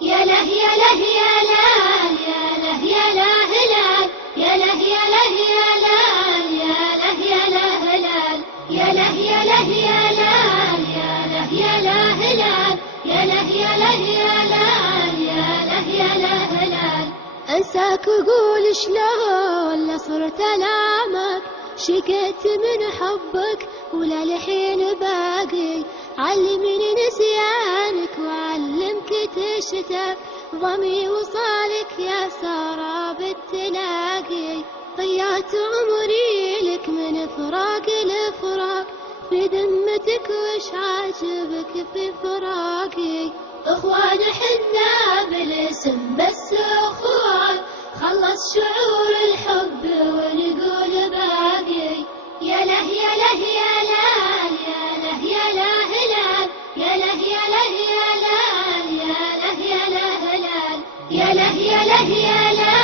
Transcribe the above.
يا له يا له يا لال يا له يا له هلال يا له يا له يا لال يا له يا له هلال يا له يا له يا لال يا له يا له هلال يا له يا له يا لال يا له يا له هلال. انساك اقول شلون لا صرت الامك شقيت من حبك ولا لحين باقي علمني نسيانك وعلمك تشتاق ضمي وصالك يا سراب التلاقي ضيعت عمري لك من فراق لفراق في ذمتك وش عاجبك في فراقي اخوان حنا بالاسم بس اخوان خلص شعور الحب ونقول باقي يا له يا له يا لال يا له يا له هلال يا له يا له يا لال يا له يا له هلال يا له يا له يا لال